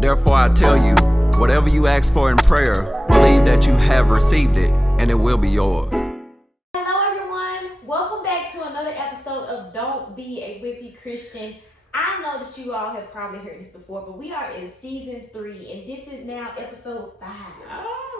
Therefore I tell you, whatever you ask for in prayer, believe that you have received it, and it will be yours. Hello everyone, welcome back to another episode of Don't Be A Wimpy Christian. I know that you all have probably heard this before, but we are in season 3, and this is now episode 5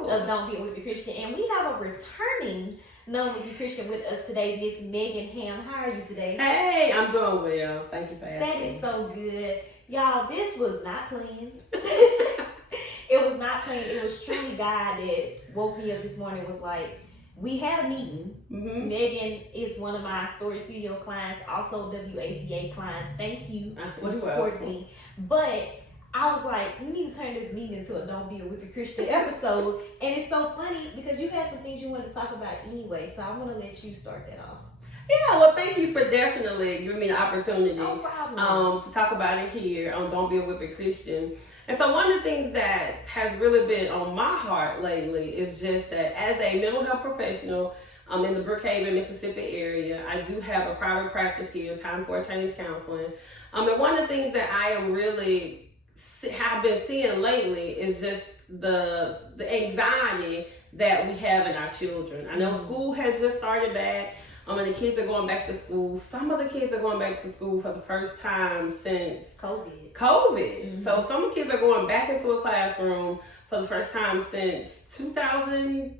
of Don't Be A Wimpy Christian. And we have a returning Non-Wimpy Christian with us today, Miss Megan Hamm. How are you today? Hey, I'm doing well. Thank you for asking. That is so good. Y'all, this was not planned. It was not planned. It was truly God that woke me up this morning. Was like, we had a meeting. Mm-hmm. Megan is one of my Story Studio clients, also WACA clients. Thank you for supporting me. But I was like, we need to turn this meeting into a Don't Be A Wimpy Christian episode. And it's so funny because you had some things you wanted to talk about anyway. So I want to let you start that off. Yeah, well, thank you for definitely giving me the opportunity no problem. To talk about it here on Don't Be A Wimpy Christian. And so one of the things that has really been on my heart lately is just that as a mental health professional in the Brookhaven, Mississippi area, I do have a private practice here, Time for a Change Counseling. And one of the things that I am really have been seeing lately is just the anxiety that we have in our children. I know school has just started back. And the kids are going back to school. Some of the kids are going back to school for the first time since COVID. Mm-hmm. So some kids are going back into a classroom for the first time since 2019.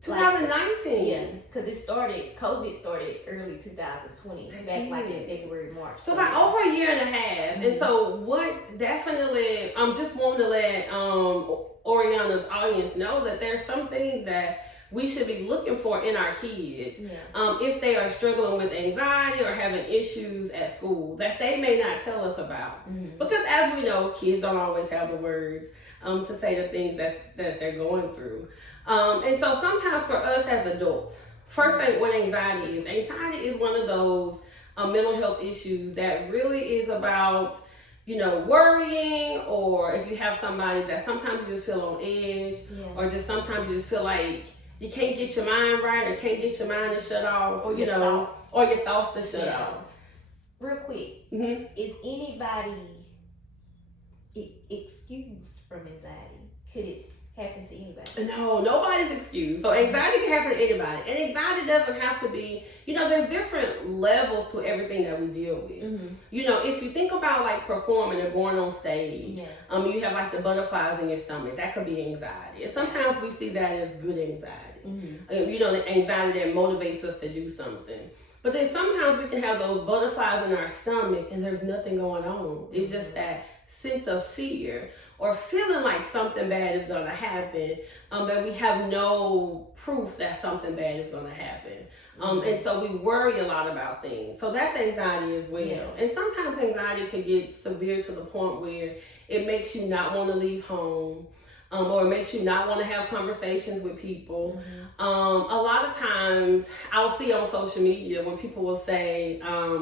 2019. Yeah, because COVID started early 2020, back like in February, March. So about over a year and a half. Mm-hmm. And so what definitely, just wanting to let Orionna's audience know that there's some things that we should be looking for in our kids if they are struggling with anxiety or having issues at school that they may not tell us about. Mm-hmm. Because as we know, kids don't always have the words to say the things that they're going through. And so sometimes for us as adults, first thing what anxiety is one of those mental health issues that really is about worrying, or if you have somebody that sometimes you just feel on edge, or just sometimes you just feel like you can't get your mind right, or can't get your mind to shut off, or your thoughts to shut off. Real quick, is anybody excused from anxiety? Could it happen to anybody? No, nobody's excused. So anxiety can happen to anybody, and anxiety doesn't have to be. There's different levels to everything that we deal with. Mm-hmm. If you think about like performing or going on stage, you have like the butterflies in your stomach. That could be anxiety, and sometimes we see that as good anxiety. Mm-hmm. The anxiety that motivates us to do something. But then sometimes we can have those butterflies in our stomach and there's nothing going on. It's just that sense of fear or feeling like something bad is going to happen, but we have no proof that something bad is going to happen. And so we worry a lot about things. So that's anxiety as well. Yeah. And sometimes anxiety can get severe to the point where it makes you not want to leave home. Or it makes you not want to have conversations with people. Mm-hmm. A lot of times I'll see on social media when people will say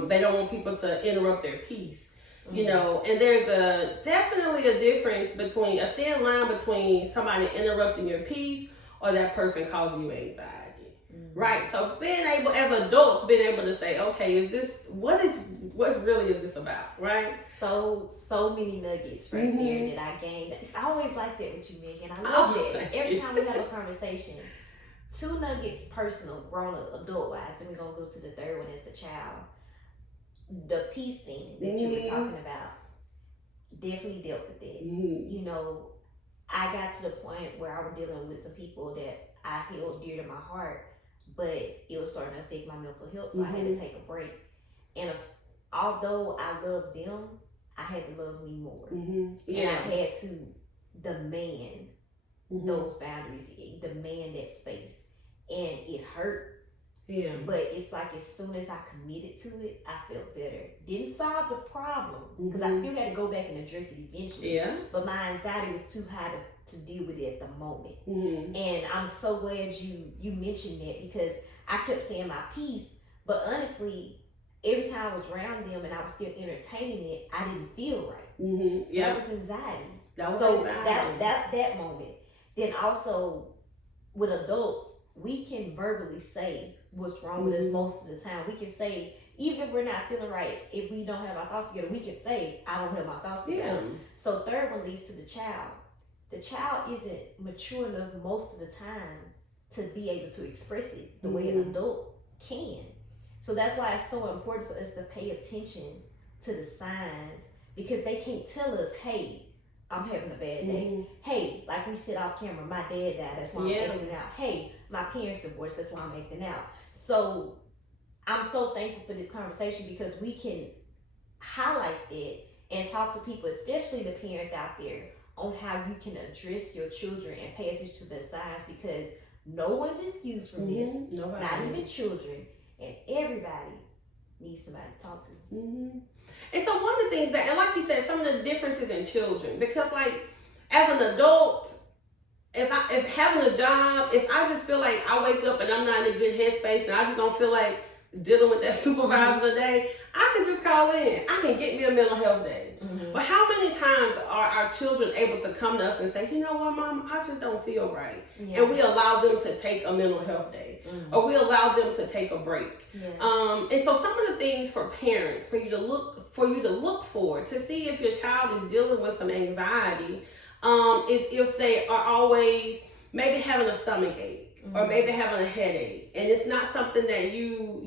they don't want people to interrupt their peace. Mm-hmm. And there's definitely a difference between a thin line between somebody interrupting your peace or that person causing you anxiety. Mm-hmm. Right? So being able, as adults, to say, okay, what really is this about, right? So many nuggets right there that I gained. It's always like that with you, Megan. I love it. Every time we have a conversation, 2 nuggets personal, grown up, adult wise, then we're gonna go to the third one as the child. The peace thing that you were talking about, definitely dealt with it. Mm-hmm. I got to the point where I was dealing with some people that I held dear to my heart, but it was starting to affect my mental health, so I had to take a break. And although I loved them, I had to love me more. Mm-hmm. Yeah. And I had to demand those boundaries, demand that space. And it hurt. Yeah. But it's like as soon as I committed to it, I felt better. Didn't solve the problem, because I still had to go back and address it eventually. Yeah. But my anxiety was too high to deal with it at the moment. Mm-hmm. And I'm so glad you mentioned that, because I kept saying my piece, but honestly, every time I was around them and I was still entertaining it, I didn't feel right. Mm-hmm. Yeah. That was anxiety. That moment. Then also with adults, we can verbally say what's wrong with us most of the time. We can say, even if we're not feeling right, if we don't have our thoughts together, we can say, I don't have my thoughts together. So third one leads to the child. The child isn't mature enough most of the time to be able to express it the way an adult can. So that's why it's so important for us to pay attention to the signs, because they can't tell us, hey, I'm having a bad day. Hey, like we said off camera, my dad died, that's why I'm acting out. Hey, my parents divorced, that's why I'm acting out. So I'm so thankful for this conversation, because we can highlight that and talk to people, especially the parents out there, on how you can address your children and pay attention to the signs, because no one's excused from this, not even children, and everybody needs somebody to talk to. And so one of the things that, and like you said, some of the differences in children, because like as an adult, if having a job, if I just feel like I wake up and I'm not in a good headspace and I just don't feel like dealing with that supervisor today, I can just call in. I can get me a mental health day. But how many times are our children able to come to us and say, you know what, Mom, I just don't feel right. And we allow them to take a mental health day, or we allow them to take a break. And so some of the things for parents, for you to look for to see if your child is dealing with some anxiety, is if they are always maybe having a stomach ache, or maybe having a headache, and it's not something that you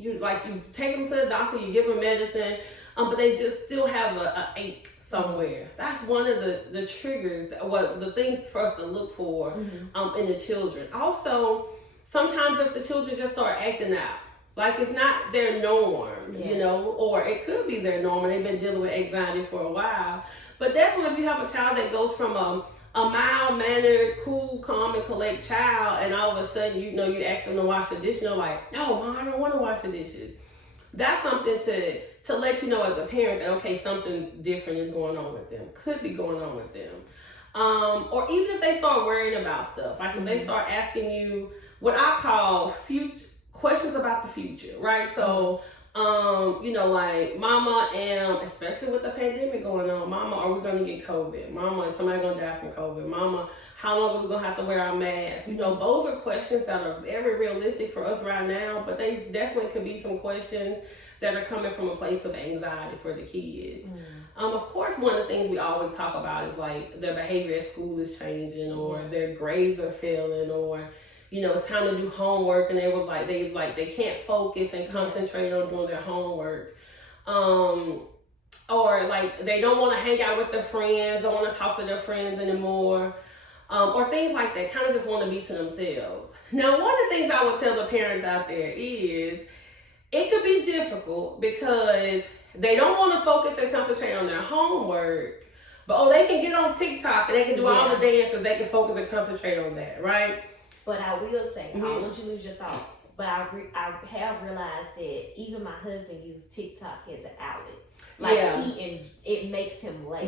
take them to the doctor, you give them medicine, but they just still have a ache somewhere. That's one of the triggers, the things for us to look for in the children. Also, sometimes if the children just start acting out, like it's not their norm, you know, or it could be their norm and they've been dealing with anxiety for a while. But definitely if you have a child that goes from a mild-mannered, cool, calm, and collect child, and all of a sudden, you ask them to wash the dishes, and they're like, no, Mom, I don't want to wash the dishes. That's something to let you know as a parent that, okay, something different is going on with them, could be going on with them. Or even if they start worrying about stuff, like if they start asking you what I call questions about the future, right? So, like, Mama, especially with the pandemic going on, Mama, are we going to get COVID? Mama, is somebody going to die from COVID? Mama, how long are we going to have to wear our masks? Those are questions that are very realistic for us right now, but they definitely could be some questions that are coming from a place of anxiety for the kids. Of course, one of the things we always talk about is like their behavior at school is changing, or their grades are failing, or it's time to do homework and they can't focus and concentrate on doing their homework. Or like they don't want to hang out with their friends, don't want to talk to their friends anymore. Or things like that, kind of just want to be to themselves. Now, one of the things I would tell the parents out there is it could be difficult because they don't want to focus and concentrate on their homework, but they can get on TikTok and they can do all the dances, they can focus and concentrate on that, right? But I will say, I don't want you to lose your thought, but I have realized that even my husband used TikTok as an outlet. It makes him laugh.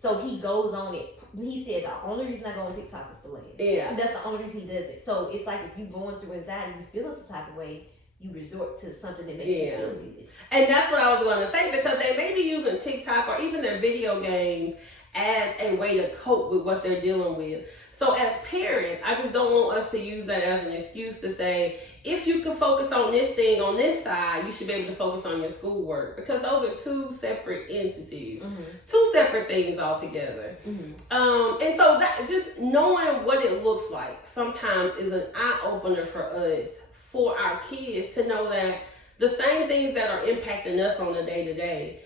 So he goes on it. He said the only reason I go on TikTok is to laugh. That's the only reason he does it. So it's like if you're going through anxiety, you feel some type of way, you resort to something that makes you feel good. And that's what I was going to say, because they may be using TikTok or even their video games as a way to cope with what they're dealing with. So as parents, I just don't want us to use that as an excuse to say, if you can focus on this thing on this side, you should be able to focus on your schoolwork, because those are two separate entities, two separate things altogether. And so that just knowing what it looks like sometimes is an eye-opener for us, for our kids, to know that the same things that are impacting us on a day-to-day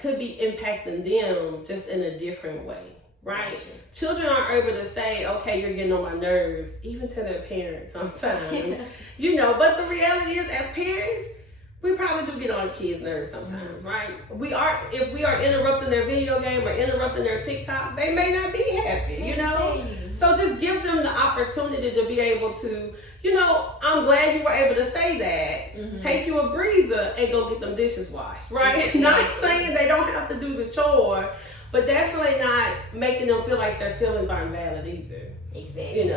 could be impacting them just in a different way. Right? Gotcha. Children aren't able to say, okay, you're getting on my nerves, even to their parents sometimes. But the reality is, as parents, we probably do get on the kids' nerves sometimes, right? If we are interrupting their video game or interrupting their TikTok, they may not be happy, So just give them the opportunity to be able to, I'm glad you were able to say that. Take you a breather and go get them dishes washed, right? Not saying they don't have to do the chore, but definitely not making them feel like their feelings aren't valid either. Exactly.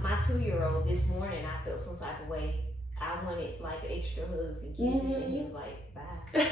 My 2-year-old this morning, I felt some type of way. I wanted like extra hugs and kisses, and he was like, bye. Like,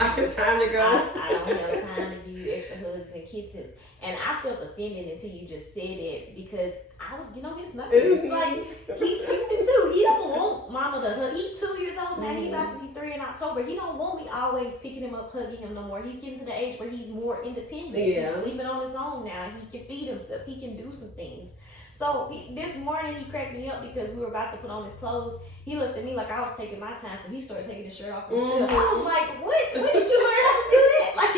I have time to go. I don't have time to give you extra hugs and kisses. And I felt offended until you just said it, because I was, his nuggets. Like, he's human too. He don't want mama to hug. He's 2 years old now. He about to be 3 in October. He don't want me always picking him up, hugging him no more. He's getting to the age where he's more independent. Yeah. He's sleeping on his own now. He can feed himself. He can do some things. So this morning he cracked me up because we were about to put on his clothes. He looked at me like I was taking my time, so he started taking his shirt off himself. I was like, what? When did you learn how to do that? Like,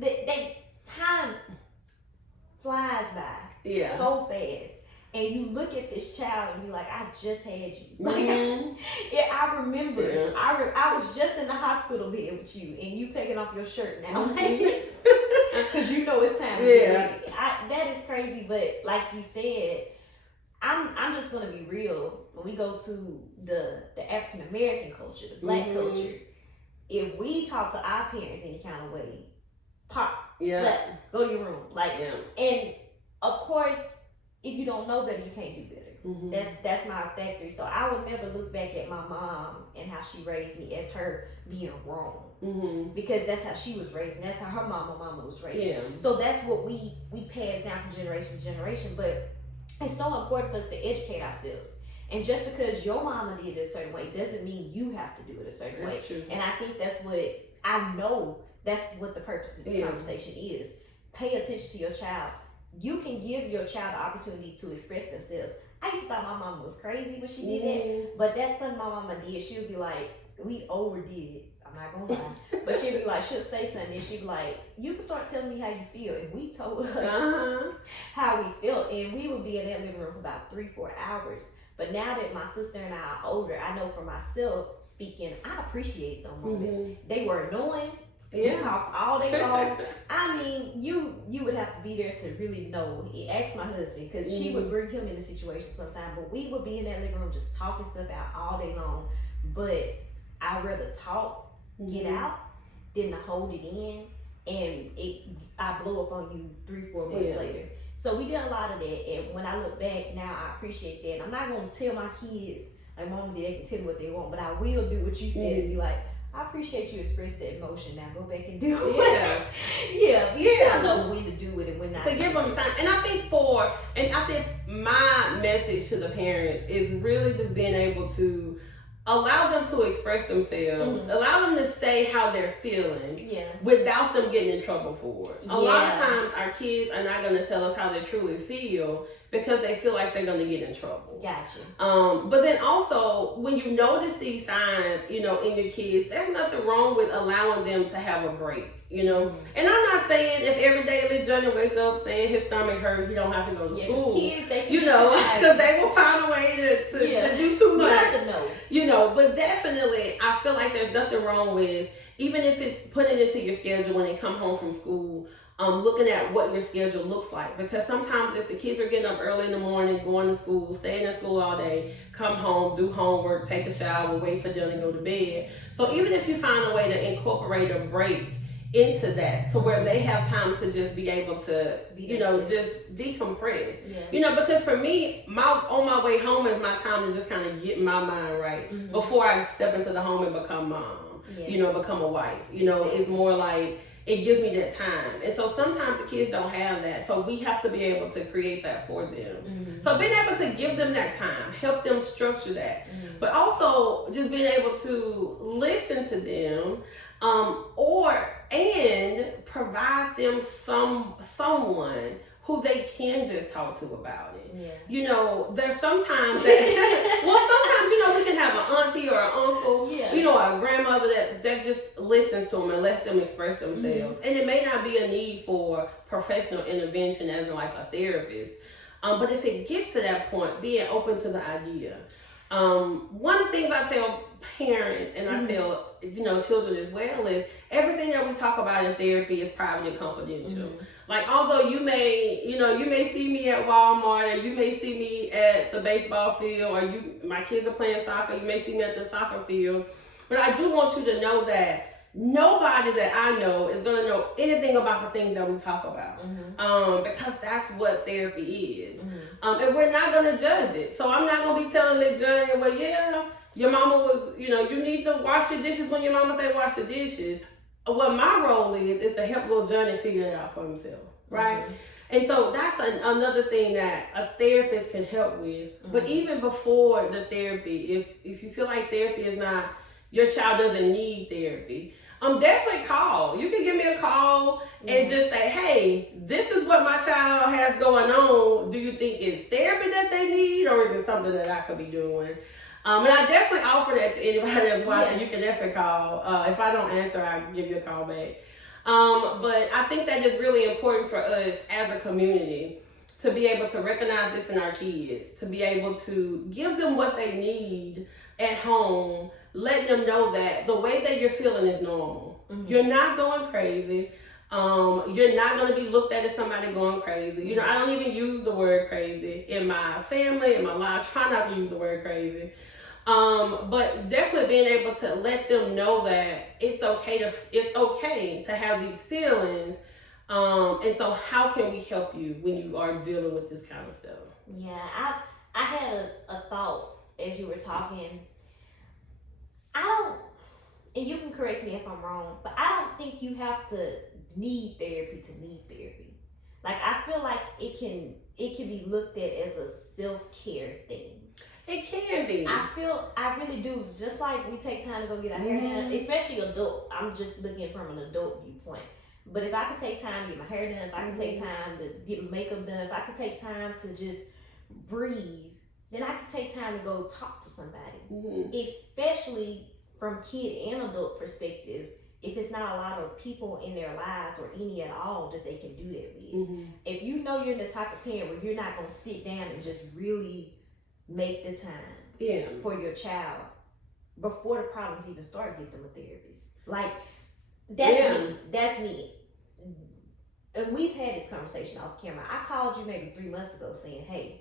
they time flies by so fast. And you look at this child and be like, I just had you. Like, I remember, I was just in the hospital bed with you, and you taking off your shirt now. Because it's time to get ready. That is crazy, but like you said, I'm just going to be real. When we go to the African American culture, the Black culture, if we talk to our parents any kind of way, pop, slap, go to your room. And of course, if you don't know better, you can't do better. That's my factory. So I would never look back at my mom and how she raised me as her being wrong, because that's how she was raised, and that's how her mama was raised. So that's what we pass down from generation to generation. But it's so important for us to educate ourselves. And just because your mama did it a certain way doesn't mean you have to do it a certain way. True. And I think that's what the purpose of this conversation is. Pay attention to your child. You can give your child the opportunity to express themselves. I used to thought my mama was crazy when she did that, but that's something my mama did. She'll be like, we overdid it. I'm not gonna lie. But she'll be like, she'll say something and she'll be like, you can start telling me how you feel. And we told her how we felt. And we would be in that living room for about 3-4 hours. But now that my sister and I are older, I know for myself speaking, I appreciate those moments. They were annoying. We talked all day long. I mean, you would have to be there to really know. Ask my husband, because she would bring him in the situation sometimes. But we would be in that living room just talking stuff out all day long. But I'd rather talk, get out, than to hold it in, and I blow up on you 3-4 months later. So we did a lot of that, and when I look back now, I appreciate that. I'm not gonna tell my kids like mom did, they can tell me what they want, but I will do what you said and be like, I appreciate you express that emotion. Now go back and do it. We should know when to do it and when not. To give them time. And I think my message to the parents is really just being able to allow them to express themselves, allow them to say how they're feeling without them getting in trouble for it. A lot of times our kids are not going to tell us how they truly feel because they feel like they're going to get in trouble. Gotcha. But then also, when you notice these signs, in your kids, there's nothing wrong with allowing them to have a break, And I'm not saying if every day Little Johnny wake up saying his stomach hurt, he don't have to go to school. Kids, they can because they will find a way to do too much. You have to know. But definitely, I feel like there's nothing wrong with, even if it's putting it into your schedule when they come home from school, looking at what your schedule looks like. Because sometimes if the kids are getting up early in the morning, going to school, staying in school all day, come home, do homework, take a shower, wait for them to go to bed. So even if you find a way to incorporate a break into that, to where they have time to just be able to, just decompress. Because for me, on my way home is my time to just kind of get my mind right before I step into the home and become mom, become a wife. It's more like, it gives me that time. And so sometimes the kids don't have that. So we have to be able to create that for them. So being able to give them that time, help them structure that. But also just being able to listen to them, and provide them someone who they can just talk to about it. There's sometimes that, we can have an auntie or an uncle, or a grandmother that just listens to them and lets them express themselves. And it may not be a need for professional intervention as in like a therapist. But if it gets to that point, being open to the idea. One of the things I tell parents and I tell children as well is everything that we talk about in therapy is private and confidential. Like, although you may see me at Walmart, and you may see me at the baseball field, or my kids are playing soccer, you may see me at the soccer field, but I do want you to know that nobody that I know is going to know anything about the things that we talk about, because that's what therapy is. And we're not going to judge it. So I'm not going to be telling Little Johnny, well, your mama was, you need to wash your dishes when your mama say wash the dishes. what my role is to help little Johnny figure it out for himself, right? And so that's another thing that a therapist can help with. But even before the therapy, if you feel like therapy is not, your child doesn't need therapy, definitely call. You can give me a call and just say, hey, this is what my child has going on. Do you think it's therapy that they need, or is it something that I could be doing? And I definitely offer that to anybody that's watching. You can definitely call. If I don't answer, I'll give you a call back. But I think that is really important for us as a community to be able to recognize this in our kids, to be able to give them what they need at home, let them know that the way that you're feeling is normal. You're not going crazy. You're not going to be looked at as somebody going crazy. You know, I don't even use the word crazy in my family, in my life. I try not to use the word crazy. But definitely being able to let them know that it's okay to have these feelings. And so how can we help you when you are dealing with this kind of stuff? Yeah, I had a thought as you were talking. And you can correct me if I'm wrong, but I don't think you have to need therapy to need therapy. Like, I feel like it can be looked at as a self-care thing. It can be. I really do. Just like we take time to go get our hair done, especially adult. I'm just looking from an adult viewpoint. But if I could take time to get my hair done, if I could take time to get my makeup done, if I could take time to just breathe, then I could take time to go talk to somebody. Especially from kid and adult perspective, if it's not a lot of people in their lives or any at all that they can do that with. If you know you're the type of parent where you're not going to sit down and just really make the time for your child before the problems even start, give them a therapist. Like, that's me. And we've had this conversation off camera. I called you maybe 3 months ago saying, hey,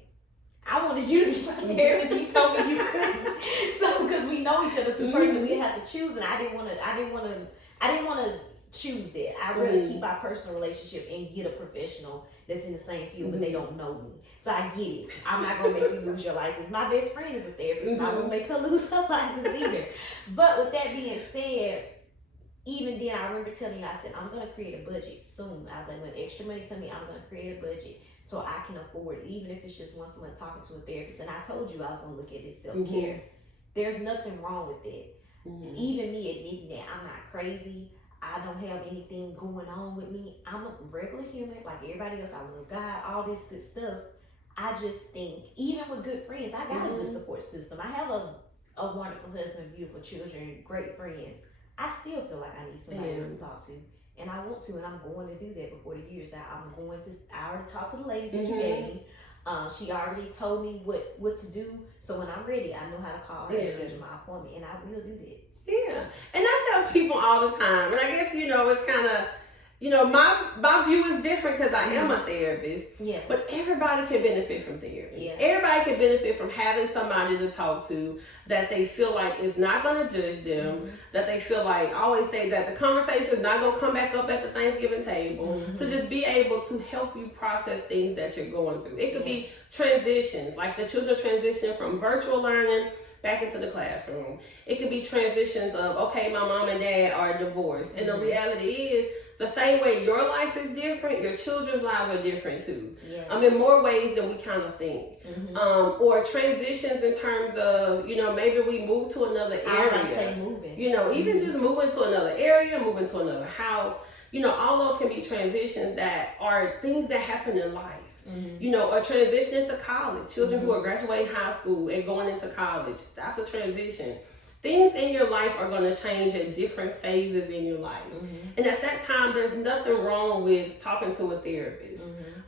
I wanted you to be my therapist. You told me you couldn't. So, because we know each other too personally, we had to choose, and I didn't want to choose that. I rather keep our personal relationship and get a professional that's in the same field, but they don't know me. So I get it. I'm not gonna make you lose your license. My best friend is a therapist. So I won't make her lose her license either. But with that being said, even then, I remember telling you, I said, I'm gonna create a budget soon. I was like, when extra money comes in, I'm gonna create a budget so I can afford it, even if it's just once a month talking to a therapist. And I told you I was gonna look at it as self-care. There's nothing wrong with that. Even me admitting that I'm not crazy, I don't have anything going on with me. I'm a regular human like everybody else. I love God, all this good stuff. I just think, even with good friends, I got a good support system. I have a wonderful husband, beautiful children, great friends. I still feel like I need somebody else to talk to. And I want to, and I'm going to do that before the year's out. I already talked to the lady that you gave me. She already told me what to do. So when I'm ready, I know how to call her and schedule my appointment, and I will do that. Yeah. And I tell people all the time, and I guess, it's kind of, my view is different because I am a therapist. Yeah. But everybody can benefit from therapy. Yeah. Everybody can benefit from having somebody to talk to that they feel like is not going to judge them, that they feel like, I always say that the conversation is not going to come back up at the Thanksgiving table, to just be able to help you process things that you're going through. It could be transitions, like the children transition from virtual learning back into the classroom. It could be transitions of, okay, my mom and dad are divorced. And the reality is, the same way your life is different, your children's lives are different too. Yeah. In more ways than we kind of think. Or transitions in terms of, maybe we move to another area. I say moving. Even just moving to another area, moving to another house. All those can be transitions that are things that happen in life. A transition into college. Children who are graduating high school and going into college. That's a transition. Things in your life are going to change at different phases in your life. And at that time, there's nothing wrong with talking to a therapist.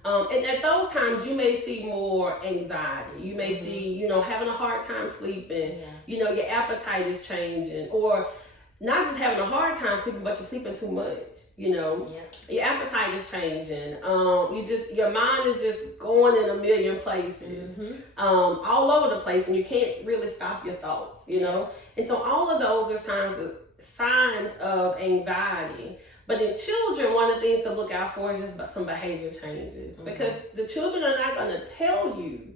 And at those times, you may see more anxiety. You may see, having a hard time sleeping. Your appetite is changing. Or not just having a hard time sleeping, but you're sleeping too much. Your appetite is changing. Your mind is just going in a million places, all over the place, and you can't really stop your thoughts, And so all of those are signs of anxiety. But in children, one of the things to look out for is just some behavior changes, because the children are not going to tell you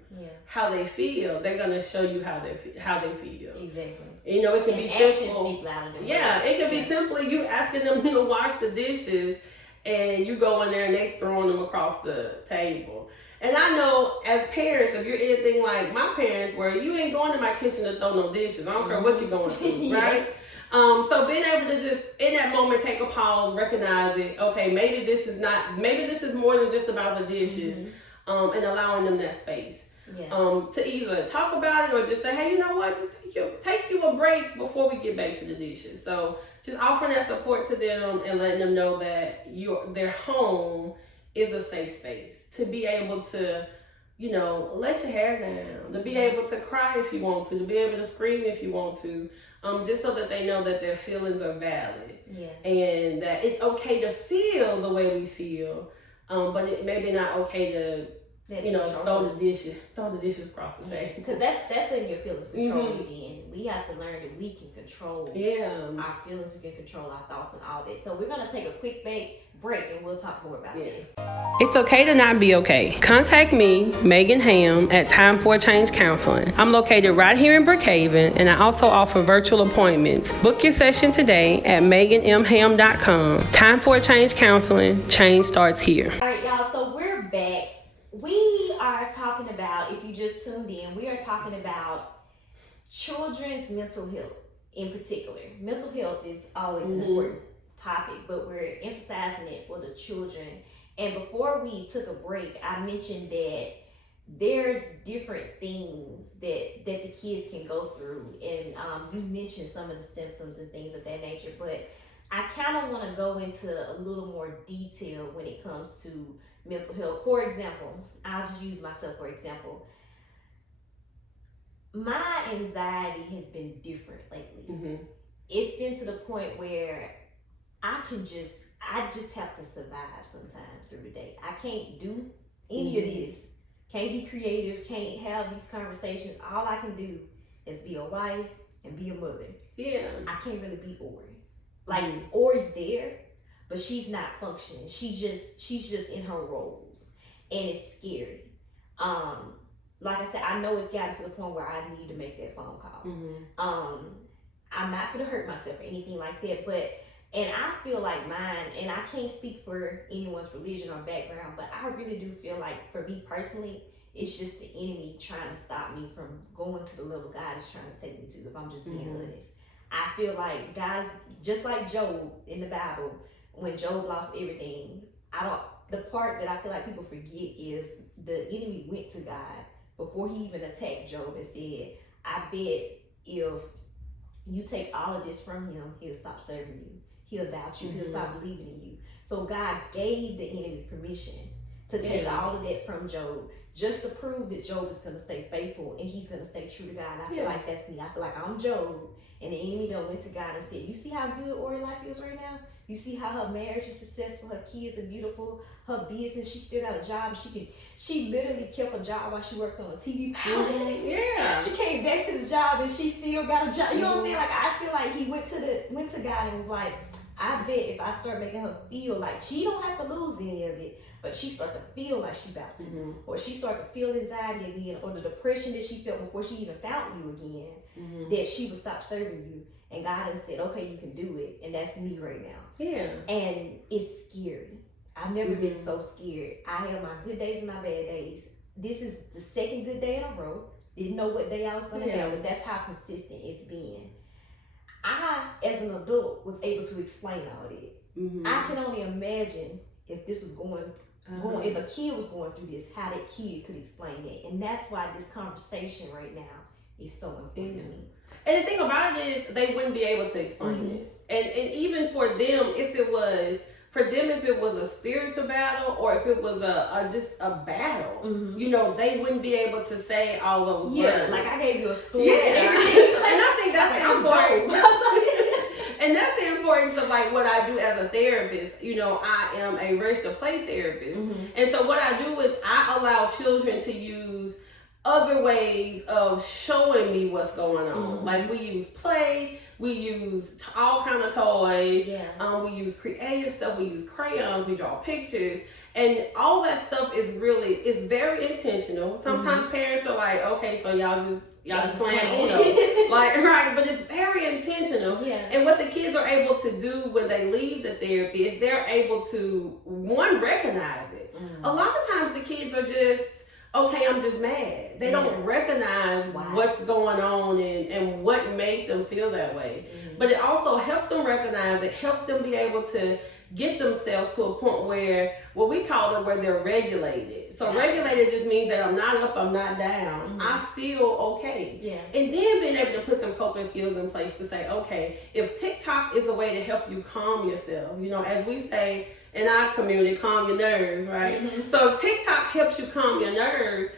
how they feel. They're going to show you how they feel. Exactly. You know, it can be simple. Yeah, it can be simply you asking them to wash the dishes, and you go in there and they throwing them across the table. And I know as parents, if you're anything like my parents, where you ain't going to my kitchen to throw no dishes. I don't care what you're going through, right? So being able to just in that moment take a pause, recognize it. Okay, maybe this is more than just about the dishes, and allowing them that space. Yeah. To either talk about it or just say, hey, you know what, just take you a break before we get back to the dishes. So just offering that support to them and letting them know that their home is a safe space to be able to, you know, let your hair down, to be able to cry if you want to be able to scream if you want to, just so that they know that their feelings are valid, and that it's okay to feel the way we feel, but it maybe not okay to, you know, throw the dishes across the table. Because that's letting your feelings control you. And we have to learn that we can control our feelings, we can control our thoughts and all that. So we're gonna take a quick break and we'll talk more about that. It's okay to not be okay. Contact me, Megan Hamm, at Time for a Change Counseling. I'm located right here in Brookhaven, and I also offer virtual appointments. Book your session today at meganmham.com. Time for a Change Counseling. Change starts here. All right, y'all. So we're back. We are talking about, if you just tuned in, we are talking about children's mental health in particular. Mental health is always an important topic, but we're emphasizing it for the children. And before we took a break, I mentioned that there's different things that the kids can go through. And you mentioned some of the symptoms and things of that nature, but I kind of want to go into a little more detail when it comes to mental health. For example, I'll just use myself for example. My anxiety has been different lately. It's been to the point where I just have to survive sometimes through the day. I can't do any of this. Can't be creative, can't have these conversations. All I can do is be a wife and be a mother. Yeah. I can't really be Ori. Like Ori's there, but she's not functioning. She's just in her roles, and it's scary. Like I said, I know it's gotten to the point where I need to make that phone call. I'm not gonna hurt myself or anything like that, and I feel like mine, and I can't speak for anyone's religion or background, but I really do feel like for me personally, it's just the enemy trying to stop me from going to the level God is trying to take me to, if I'm just being honest. I feel like God's just like Job in the Bible. When Job lost everything, the part that I feel like people forget is the enemy went to God before he even attacked Job and said, I bet if you take all of this from him, he'll stop serving you. He'll doubt you. He'll stop believing in you. So God gave the enemy permission to take all of that from Job, just to prove that Job is going to stay faithful and he's going to stay true to God. And I feel like that's me. I feel like I'm Job, and the enemy done went to God and said, you see how good Ori life is right now? You see how her marriage is successful, her kids are beautiful, her business, she still got a job. She literally kept a job while she worked on a TV pilot. She came back to the job and she still got a job. You know what I'm saying? Like, I feel like he went to God and was like, I bet if I start making her feel like she don't have to lose any of it, but she start to feel like she about to, or she start to feel anxiety again, or the depression that she felt before she even found you again, that she would stop serving you. And God has said, okay, you can do it. And that's me right now. Yeah. And it's scary. I've never been so scared. I have my good days and my bad days. This is the second good day in a row. Didn't know what day I was going to have, but that's how consistent it's been. I, as an adult, was able to explain all that. I can only imagine if this was if a kid was going through this, how that kid could explain it. And that's why this conversation right now is so important to me. And the thing about it is, they wouldn't be able to explain it. And even for them, if it was a spiritual battle, or if it was just a battle, you know, they wouldn't be able to say all those words. Like I gave you a story. And I think that's the important. And that's the importance of like what I do as a therapist. You know, I am a registered play therapist, and so what I do is I allow children to use other ways of showing me what's going on. Like we use play, we use all kind of toys, we use creative stuff, we use crayons, we draw pictures, and all that stuff is very intentional. Sometimes parents are like, okay, so y'all just, y'all just playing Uno. Like, right, but it's very intentional. Yeah. And what the kids are able to do when they leave the therapy is they're able to, one, recognize it. A lot of times the kids are just, okay, I'm just mad. They don't recognize what's going on and what made them feel that way. But it also helps them recognize it, helps them be able to get themselves to a point where, what we call it, where they're regulated. So regulated just means that I'm not up, I'm not down. I feel okay. Yeah. And then being able to put some coping skills in place to say, okay, if TikTok is a way to help you calm yourself, you know, as we say in our community, calm your nerves, right? So if TikTok helps you calm your nerves,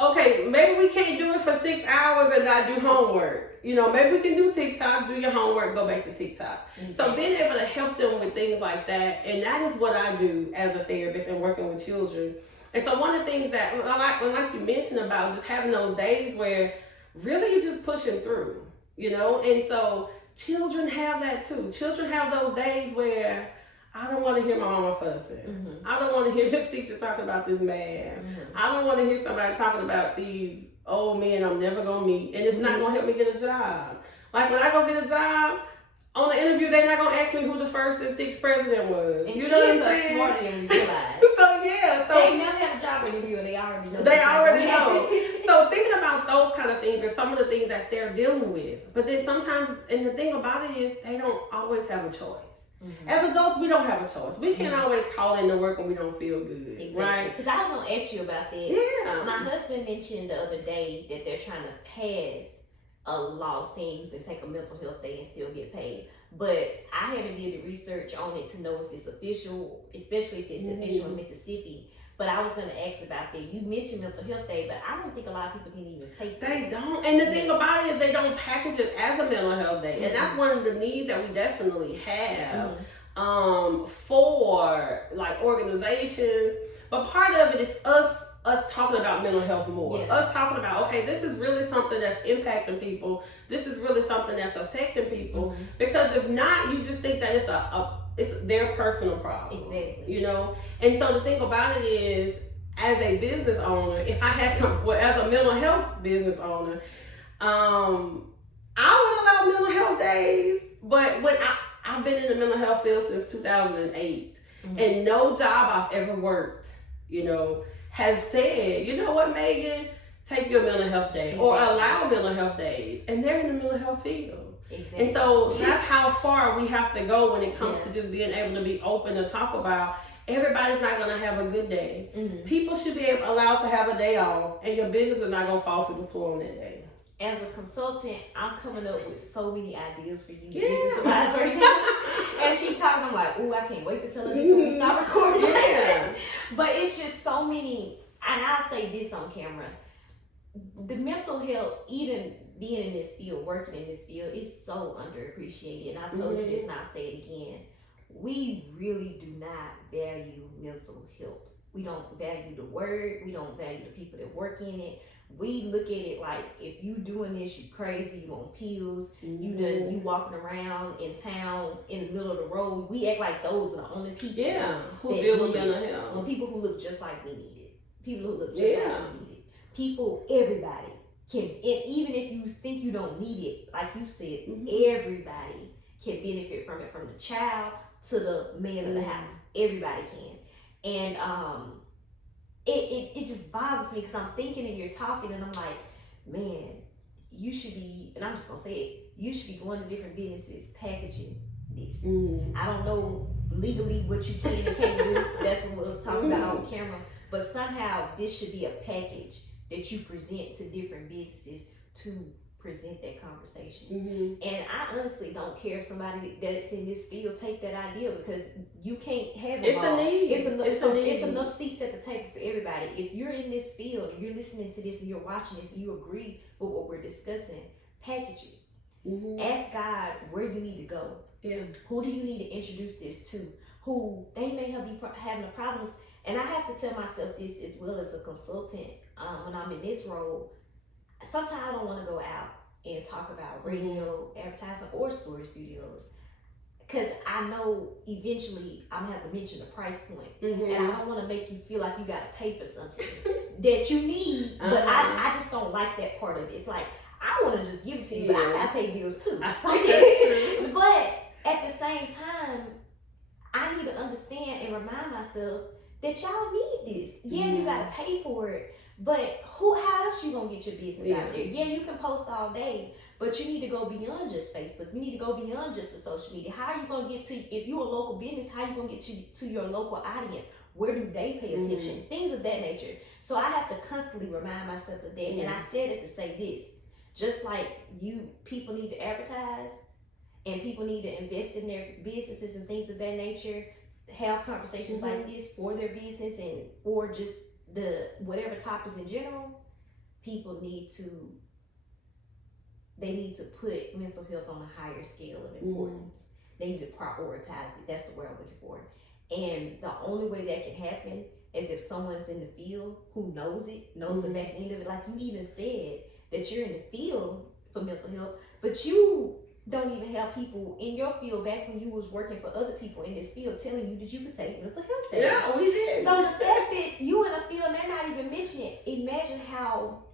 okay, maybe we can't do it for 6 hours and not do homework. You know, maybe we can do TikTok, do your homework, go back to TikTok. So being able to help them with things like that, and that is what I do as a therapist and working with children. And so one of the things that, like you mentioned about just having those days where really you're just pushing through, you know? And so children have that too. Children have those days where I don't want to hear my mama fussing. I don't want to hear this teacher talking about this man. I don't want to hear somebody talking about these old men I'm never going to meet. And it's not going to help me get a job. Like when I go get a job, on the interview, they're not going to ask me who the first and sixth president was. And you know what I'm kids saying? are smarter than we realize. They never had a job interview and they already know. They already know. So thinking about those kind of things are some of the things that they're dealing with. But then sometimes, and the thing about it is, they don't always have a choice. As adults, we don't have a choice. We can't always call in to work when we don't feel good, right? Because I was going to ask you about that. Yeah. My husband mentioned the other day that they're trying to pass a law saying you can take a mental health day and still get paid. But I haven't did the research on it to know if it's official, especially if it's official in Mississippi. But I was going to ask about that. You mentioned mental health day, but I don't think a lot of people can even take that. They don't. And the thing about it is they don't package it as a mental health day. And that's one of the needs that we definitely have for like organizations. But part of it is us talking about mental health more. Us talking about, okay, this is really something that's impacting people. This is really something that's affecting people. Because if not, you just think that it's their personal problem. Exactly. You know? And so the thing about it is, as a business owner, if I had as a mental health business owner, I would allow mental health days. But when I've been in the mental health field since 2008, and no job I've ever worked, you know, has said, you know what, Megan, take your mental health day or allow mental health days, and they're in the mental health field. And so that's how far we have to go when it comes to just being able to be open and talk about everybody's not going to have a good day. People should be allowed to have a day off, and your business is not going to fall to the floor on that day. As a consultant, I'm coming up with so many ideas for you, business wise right now. And she talking, I'm like, ooh, I can't wait to tell her this when we start recording. But it's just so many, and I'll say this on camera. The mental health, even being in this field, working in this field, is so underappreciated. And I've told you this and I'll say it again. We really do not value mental health. We don't value the word. We don't value the people that work in it. We look at it like, if you doing this, you crazy, you on pills, you walking around in town in the middle of the road. We act like those are the only people who deal with mental health. When people who look just like we need it. People who look just like we need it. People, everybody can, and even if you think you don't need it, like you said, everybody can benefit from it, from the child to the man of the house. Everybody can. And it just bothers me because I'm thinking and you're talking and I'm like, man, you should be, and I'm just gonna say it, you should be going to different businesses packaging this. I don't know legally what you can and can't do. That's what we'll talk about on camera. But somehow this should be a package that you present to different businesses to present that conversation. And I honestly don't care if somebody that's in this field take that idea, because you can't have it all. It's enough seats at the table for everybody. If you're in this field and you're listening to this and you're watching this and you agree with what we're discussing, package it. Ask God where you need to go. Who do you need to introduce this to? Who they may have be having the problems. And I have to tell myself this as well as a consultant. When I'm in this role, sometimes I don't want to go out and talk about radio, advertising, or story studios. because I know eventually I'm gonna have to mention the price point, Mm-hmm. and I don't want to make you feel like you gotta pay for something that you need. But I just don't like that part of it. It's like I want to just give it to you, but I gotta pay bills too. That's true. But at the same time, I need to understand and remind myself that y'all need this. Yeah, you gotta pay for it, but how else you gonna get your business out there? Yeah, you can post all day, but you need to go beyond just Facebook. You need to go beyond just the social media. How are you gonna get to, if you're a local business, how are you gonna get to your local audience? Where do they pay attention? Things of that nature. So I have to constantly remind myself of that. And I said it to say this, just like people need to advertise and people need to invest in their businesses and things of that nature, have conversations like this for their business and for just the whatever topics in general. People need to put mental health on a higher scale of importance. They need to prioritize it. That's the word I'm looking for. And the only way that can happen is if someone's in the field who knows it, knows the back end of it. Like you even said that you're in the field for mental health, but you don't even have people in your field back when you was working for other people in this field telling you that you could take mental health days. Yeah, we did. So the fact that you in a field and they're not even mentioning it, imagine how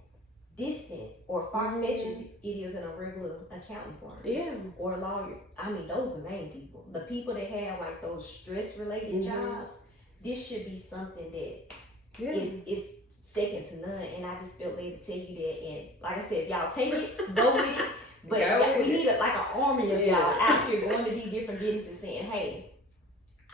distant or far-fetched it is in a regular accounting firm or a lawyer. I mean, those are the main people. The people that have like those stress-related jobs, this should be something that is second to none. And I just felt led to tell you that. And like I said, y'all take it, go with it. But we need like an army of y'all out here going to these different businesses saying, hey,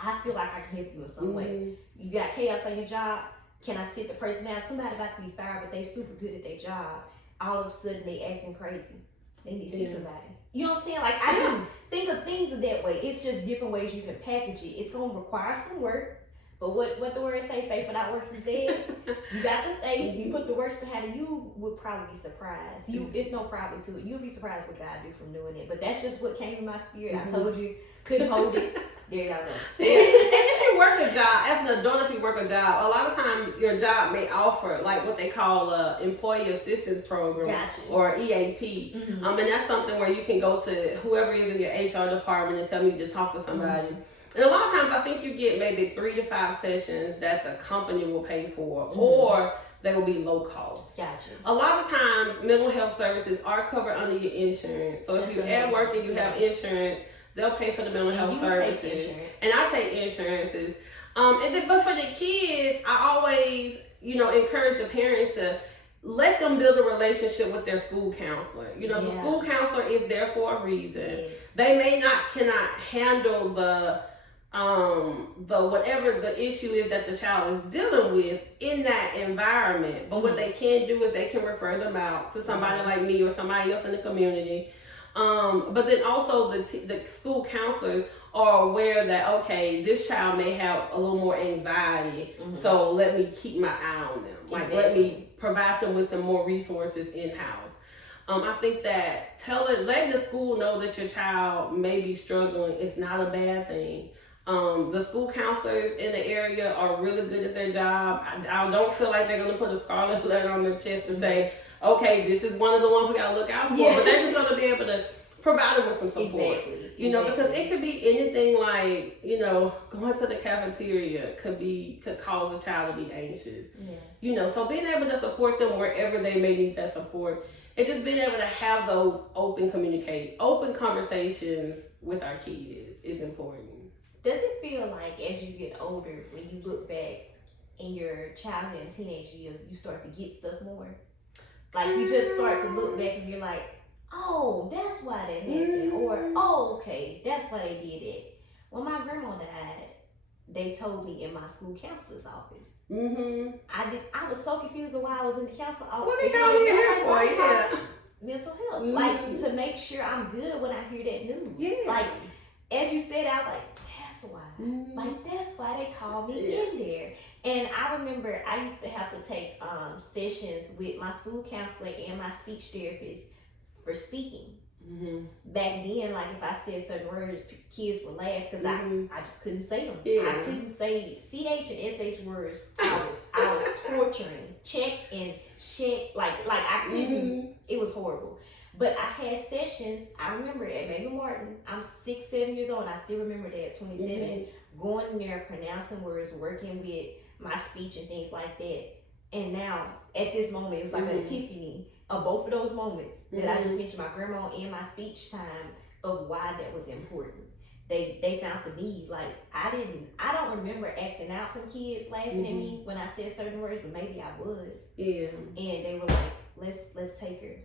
I feel like I can help you in some way. You got chaos on your job. Can I sit the person down? Somebody about to be fired, but they super good at their job. All of a sudden, they acting crazy. They need to see somebody. You know what I'm saying? Like, I just think of things in that way. It's just different ways you can package it. It's going to require some work. But what the word say, faith without works is dead. You got the faith. You put the works behind it. You would probably be surprised. It's no probably to it. You'll be surprised what God do from doing it. But that's just what came in my spirit. I told you, couldn't hold it. There y'all go. And if you work a job, as an adult, if you work a job, a lot of times your job may offer like what they call a employee assistance program or EAP. And that's something where you can go to whoever is in your HR department and tell me to talk to somebody. And a lot of times I think you get maybe 3 to 5 sessions that the company will pay for or they will be low cost. Gotcha. A lot of times mental health services are covered under your insurance. So if you're at work and you have insurance, they'll pay for the mental health services. And I take insurances. But for the kids, I always, encourage the parents to let them build a relationship with their school counselor. The school counselor is there for a reason. Yes. They cannot handle the whatever the issue is that the child is dealing with in that environment. But what they can do is they can refer them out to somebody like me or somebody else in the community. But then also the school counselors are aware that, okay, this child may have a little more anxiety, so let me keep my eye on them. Like, let me provide them with some more resources in-house. I think that letting the school know that your child may be struggling is not a bad thing. The school counselors in the area are really good at their job. I don't feel like they're going to put a scarlet letter on their chest to say, okay, this is one of the ones we got to look out for. But they're just going to be able to provide them with some support. Because it could be anything like, going to the cafeteria could cause a child to be anxious. So being able to support them wherever they may need that support and just being able to have those open conversations with our kids is important. Does it feel like as you get older, when you look back in your childhood and teenage years, you start to get stuff more? Like you just start to look back and you're like, oh, that's why that happened. Or, oh, okay, that's why they did it. When my grandma died, they told me in my school counselor's office. I was so confused of why I was in the counselor office. What they call me here for? Mental health. Like, to make sure I'm good when I hear that news. Like, as you said, I was like, that's why. Like, that's why they called me in there. And I remember I used to have to take sessions with my school counselor and my speech therapist for speaking. Back then, like if I said certain words, kids would laugh because I just couldn't say them. I couldn't say CH and SH words. I was torturing, check, like I couldn't. It was horrible. But I had sessions, I remember at Megan Martin, I'm 6, 7 years old, and I still remember that at 27, going in there, pronouncing words, working with my speech and things like that. And now, at this moment, it was like an epiphany of both of those moments that I just mentioned, my grandma and my speech time, of why that was important. They found the need. Like, I don't remember acting out from kids laughing at me when I said certain words, but maybe I was. Yeah. And they were like, let's take her.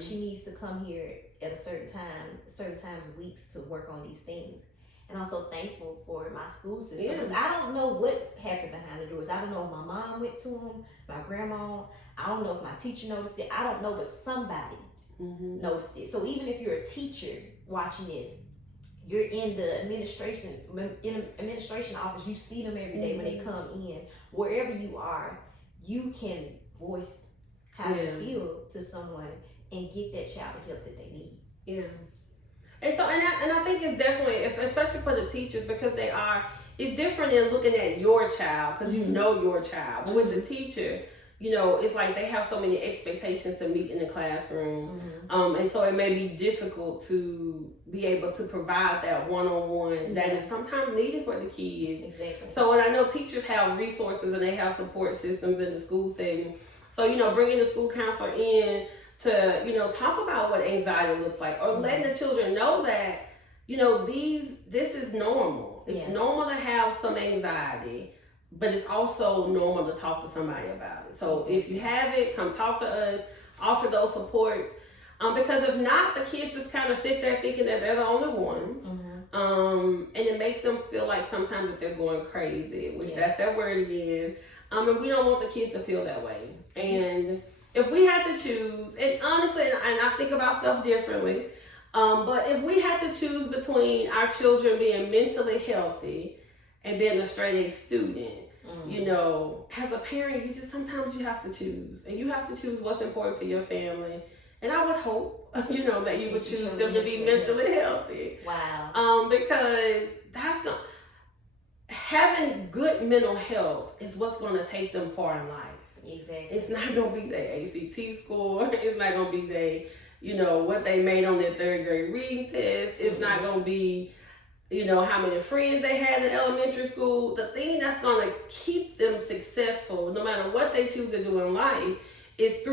She needs to come here at a certain times of weeks to work on these things. And I'm so thankful for my school system, because I don't know what happened behind the doors. I don't know if my mom went to them, my grandma. I don't know if my teacher noticed it. I don't know, but somebody noticed it. So even if you're a teacher watching this, you're in the administration office, you see them every day when they come in. Wherever you are, you can voice how you feel to someone and get that child the help that they need. Yeah. And so, and I think it's definitely, especially for the teachers, because it's different than looking at your child, because you know your child. But with the teacher, it's like they have so many expectations to meet in the classroom. And so it may be difficult to be able to provide that one-on-one that is sometimes needed for the kids. Exactly. So, and I know teachers have resources and they have support systems in the school setting. So, bringing the school counselor in to, talk about what anxiety looks like, or letting the children know that, this is normal. It's normal to have some anxiety, but it's also normal to talk to somebody about it. So if you have it, come talk to us, offer those supports. Because if not, the kids just kind of sit there thinking that they're the only ones. And it makes them feel like sometimes that they're going crazy, which that's that word again. And we don't want the kids to feel that way. And if we had to choose, and honestly, and I think about stuff differently, but if we had to choose between our children being mentally healthy and being a straight A student, as a parent, sometimes you have to choose. And you have to choose what's important for your family. And I would hope, that you would choose them to be mentally healthy. Wow. Because having good mental health is what's going to take them far in life. Exactly. It's not going to be their ACT score. It's not going to be what they made on their 3rd grade reading test. It's not going to be, how many friends they had in elementary school. The thing that's going to keep them successful, no matter what they choose to do in life, is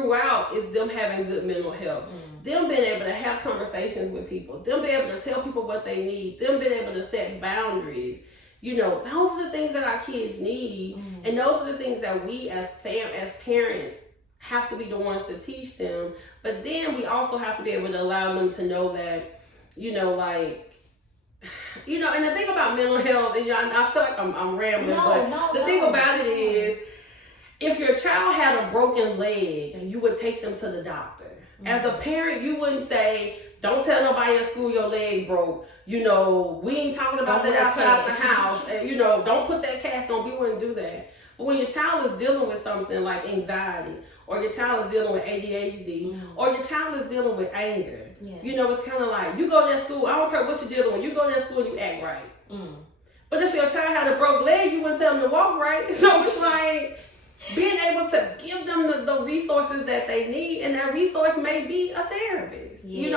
them having good mental health. Them being able to have conversations with people. Them being able to tell people what they need. Them being able to set boundaries. Those are the things that our kids need. And those are the things that we as parents have to be the ones to teach them. But then we also have to be able to allow them to know that, and the thing about mental health, and I feel like I'm rambling, the thing about it is, if your child had a broken leg, and you would take them to the doctor. As a parent, you wouldn't say, don't tell nobody at school your leg broke. We ain't talking about that outside the house. And, don't put that cast on. We wouldn't do that. But when your child is dealing with something like anxiety, or your child is dealing with ADHD, or your child is dealing with anger, it's kind of like, you go to that school, I don't care what you're dealing with, you go to that school and you act right. But if your child had a broke leg, you wouldn't tell them to walk right. So it's like, being able to give them the resources that they need, and that resource may be a therapist. And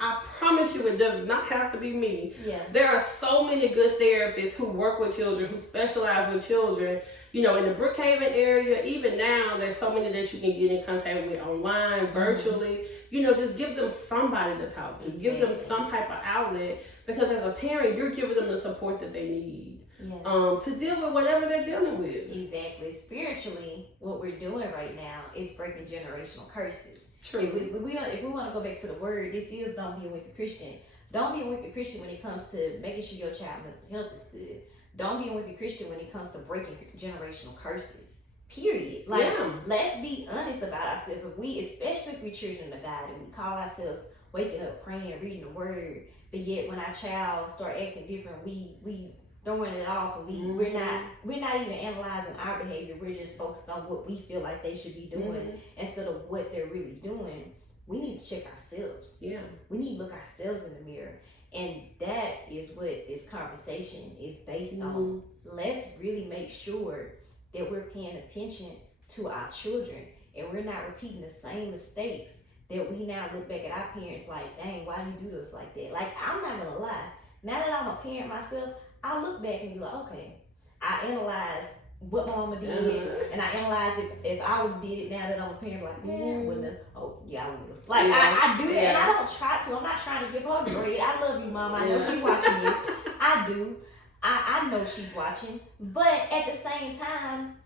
I promise you, it does not have to be me. There are so many good therapists who work with children, who specialize with children. In the Brookhaven area, even now, there's so many that you can get in contact with online, virtually. Just give them somebody to talk to. Give them some type of outlet, because as a parent, you're giving them the support that they need. To deal with whatever they're dealing with. Exactly. Spiritually, what we're doing right now is breaking generational curses. True. If we want to go back to the word, this is Don't Be a Wimpy Christian. Don't be a wimpy Christian when it comes to making sure your child's mental health is good. Don't be a wimpy Christian when it comes to breaking generational curses. Period. Let's be honest about ourselves. Especially if we're children of God, and we call ourselves waking up, praying, reading the word, but yet when our child start acting different, we throwing it off, and we're not even analyzing our behavior. We're just focused on what we feel like they should be doing instead of what they're really doing. We need to check ourselves. We need to look ourselves in the mirror, and that is what this conversation is based on. Let's really make sure that we're paying attention to our children, and we're not repeating the same mistakes that we now look back at our parents like, dang, why you do this like that? Like, I'm not gonna lie. Now that I'm a parent myself, I look back and be like, okay, I analyze what my mama did, and I analyze if I would have did it now that I'm a parent, like, man, wouldn't have. Oh, yeah, I would have. Like, I do that, and I don't try to. I'm not trying to give her a grade. I love you, Mama. I know she's watching this. I do. I know she's watching. But at the same time,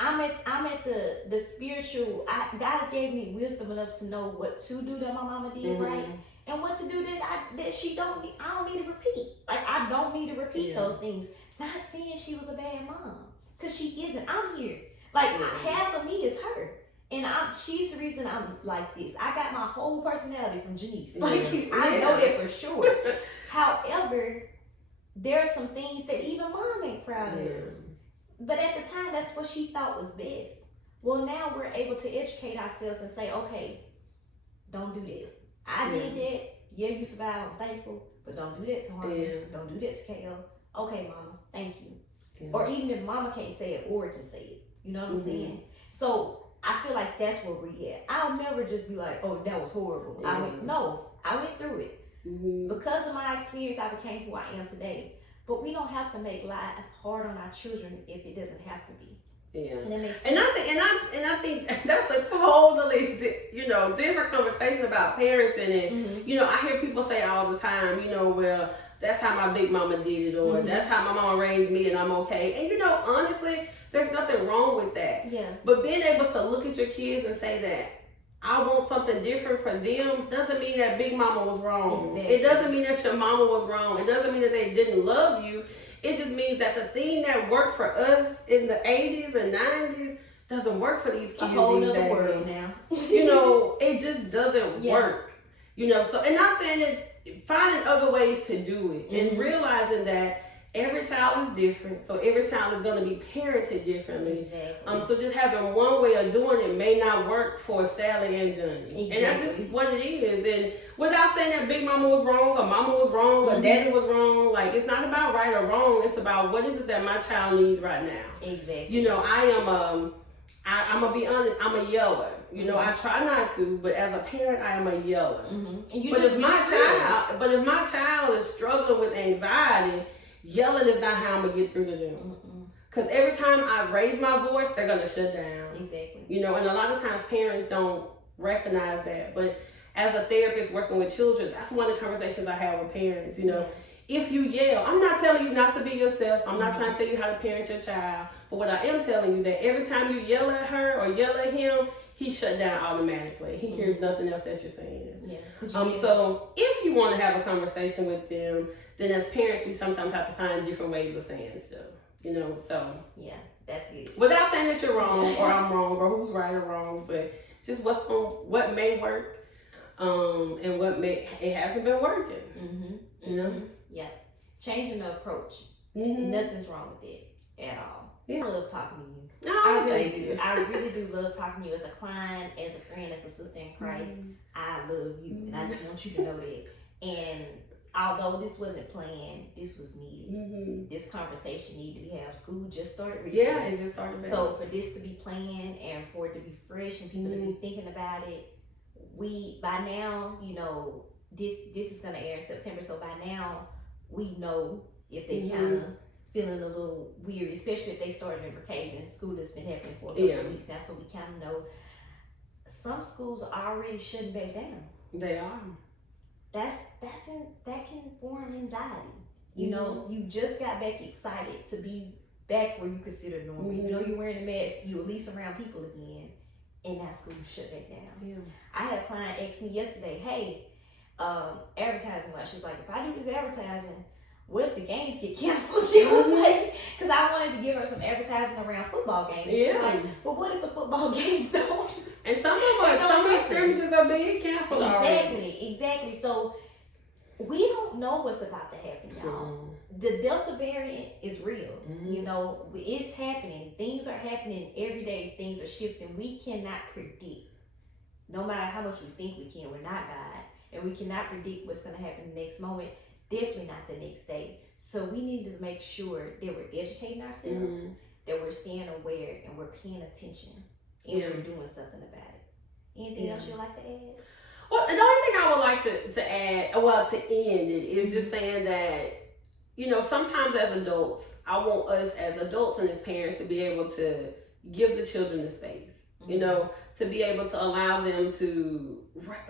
I'm at the spiritual. God has gave me wisdom enough to know what to do that my mama did right, and what to do that she don't need. I don't need to repeat. Like, I don't need to repeat those things. Not saying she was a bad mom, cause she isn't. I'm here. Like, half of me is her, and she's the reason I'm like this. I got my whole personality from Janice. Like, I know that for sure. However, there are some things that even mom ain't proud of. But at the time, that's what she thought was best. Well, now we're able to educate ourselves and say, okay, don't do that. I did that. Yeah, you survived. I'm thankful. But don't do that to Harmon. Don't do that to KO. Okay, Mama, thank you. Or even if Mama can't say it, Ori can say it. You know what I'm saying? So I feel like that's where we at. I'll never just be like, oh, that was horrible. I went through it. Because of my experience, I became who I am today. But we don't have to make life hard on our children if it doesn't have to be. And it makes sense. And I think that's a totally different conversation about parenting. And I hear people say all the time, well, that's how my big mama did it, or that's how my mama raised me, and I'm okay. And honestly, there's nothing wrong with that. But being able to look at your kids and say that I want something different for them doesn't mean that big mama was wrong. It doesn't mean that your mama was wrong. It doesn't mean that they didn't love you. It just means that the thing that worked for us in the 80s and 90s doesn't work for these kids a whole these nother days. World now. It just doesn't work. So, and not saying that, finding other ways to do it and realizing that every child is different, so every child is going to be parented differently. So just having one way of doing it may not work for Sally and Johnny. And that's just what it is. And without saying that Big Mama was wrong, or Mama was wrong, or Daddy was wrong, like, it's not about right or wrong. It's about what is it that my child needs right now. I'm going to be honest, I'm a yeller. I try not to, but as a parent, I am a yeller. But if my child is struggling with anxiety, yelling is not how I'm gonna get through to them. Because every time I raise my voice, they're gonna shut down. And a lot of times parents don't recognize that. But as a therapist working with children, that's one of the conversations I have with parents. If you yell, I'm not telling you not to be yourself. I'm not trying to tell you how to parent your child. But what I am telling you, that every time you yell at her or yell at him, he shut down automatically. He hears nothing else that you're saying. So if you want to have a conversation with them, then as parents, we sometimes have to find different ways of saying stuff. So that's it. Without saying that you're wrong or I'm wrong or who's right or wrong, but just what may work, and it hasn't been working. Changing the approach. Nothing's wrong with it at all. I love talking to you. I really do. I really do love talking to you as a client, as a friend, as a sister in Christ. I love you, and I just want you to know that. And although this wasn't planned, this was needed. This conversation needed to have. School just started recently. It just started. So for this to be planned and for it to be fresh and people to be thinking about it, by now, this is gonna air in September. So by now, we know if they kind of feeling a little weird, especially if they started in Brookhaven. School that's been happening for a couple of weeks now, so we kind of know some schools are already shutting back down. They are. That can form anxiety. You just got back excited to be back where you consider normal. You're wearing a mask, you at least around people again, and now school shut back down. I had a client ask me yesterday, hey, advertising wise, she's like, if I do this advertising, what if the games get canceled? She was like, because I wanted to give her some advertising around football games. And she's like, but what if the football games don't? And some of the scrimmages are being canceled already. Exactly. So we don't know what's about to happen, y'all. The Delta variant is real. It's happening. Things are happening every day. Things are shifting. We cannot predict. No matter how much we think we can, we're not God. And we cannot predict what's going to happen the next moment. Definitely not the next day. So we need to make sure that we're educating ourselves, that we're staying aware, and we're paying attention, and we're doing something about it. Anything else you'd like to add? Well, the only thing I would like to add, well, to end it, is just saying that, you know, sometimes as adults, I want us as adults and as parents to be able to give the children the space, you know, to be able to allow them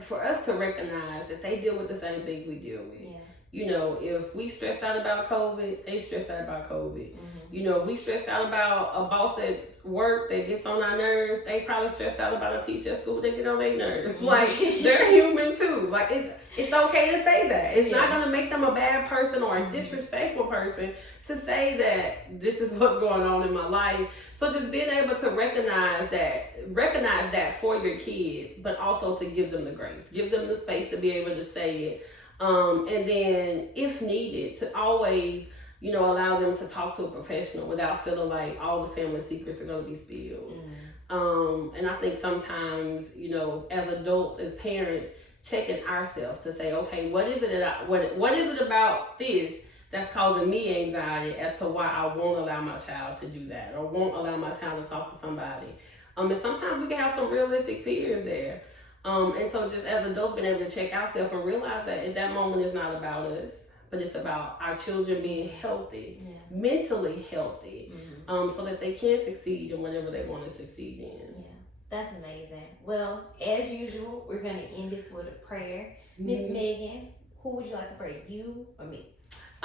for us to recognize that they deal with the same things we deal with. Yeah. You know, if we stressed out about COVID, they stressed out about COVID. You know, if we stressed out about a boss at work that gets on our nerves, they probably stressed out about a teacher at school that get on their nerves. Like, they're human too. Like, it's okay to say that. It's not going to make them a bad person or a disrespectful person to say that this is what's going on in my life. So just being able to recognize that for your kids, but also to give them the grace, give them the space to be able to say it. And then if needed, to always, you know, allow them to talk to a professional without feeling like all the family secrets are going to be spilled. And I think sometimes, you know, as adults, as parents, checking ourselves to say, okay, what is it about this that's causing me anxiety as to why I won't allow my child to do that or won't allow my child to talk to somebody. And sometimes we can have some realistic fears there. And so just as adults being able to check ourselves and realize that at that moment it's not about us, but it's about our children being healthy, mentally healthy, so that they can succeed in whatever they want to succeed in. Yeah, that's amazing. Well, as usual, we're going to end this with a prayer. Miss Megan, who would you like to pray, you or me?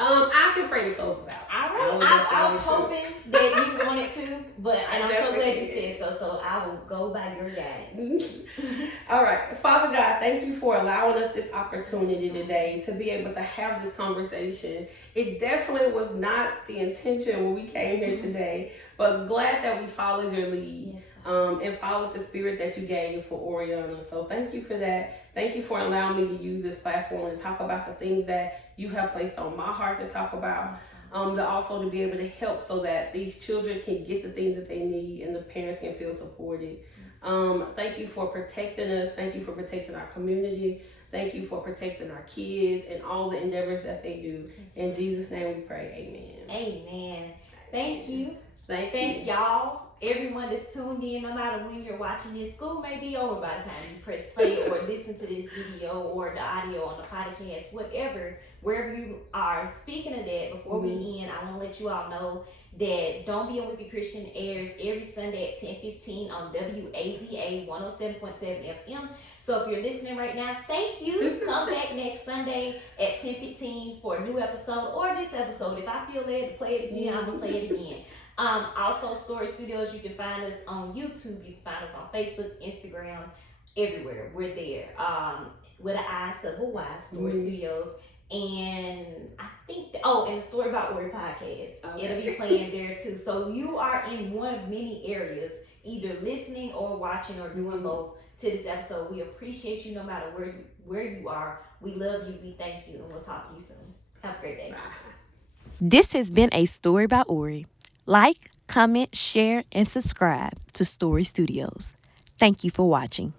I can pray to close us out. All right. I was hoping that you wanted to, and I'm so glad you said so. So I will go by your guidance. All right. Father God, thank you for allowing us this opportunity today to be able to have this conversation. It definitely was not the intention when we came here today, but glad that we followed your lead. Yes. And followed the spirit that you gave for Orionna. So thank you for that. Thank you for allowing me to use this platform to talk about the things that you have placed on my heart to talk about. To also to be able to help so that these children can get the things that they need and the parents can feel supported. Thank you for protecting us. Thank you for protecting our community. Thank you for protecting our kids and all the endeavors that they do. In Jesus' name we pray. Amen. Amen. Thank you. Thank y'all. Everyone that's tuned in, no matter when you're watching this, school may be over by the time you press play or listen to this video or the audio on the podcast, wherever you are. Speaking of that, before we end, I want to let you all know that Don't Be a Wimpy Christian airs every Sunday at 10:15 on WAZA 107.7 FM. So if you're listening right now, thank you. Come back next Sunday at 10:15 for a new episode or this episode. If I feel led to play it again, I'm going to play it again. Also, Story Studios, you can find us on YouTube. You can find us on Facebook, Instagram, everywhere. We're there. With an I, Double Y, Story Studios. And I think, and the Story About Ori podcast. Okay. It'll be playing there too. So you are in one of many areas, either listening or watching or doing both to this episode. We appreciate you no matter where you are. We love you. We thank you. And we'll talk to you soon. Have a great day. Bye. This has been a Story About Ori. Like, comment, share, and subscribe to Story Studios. Thank you for watching.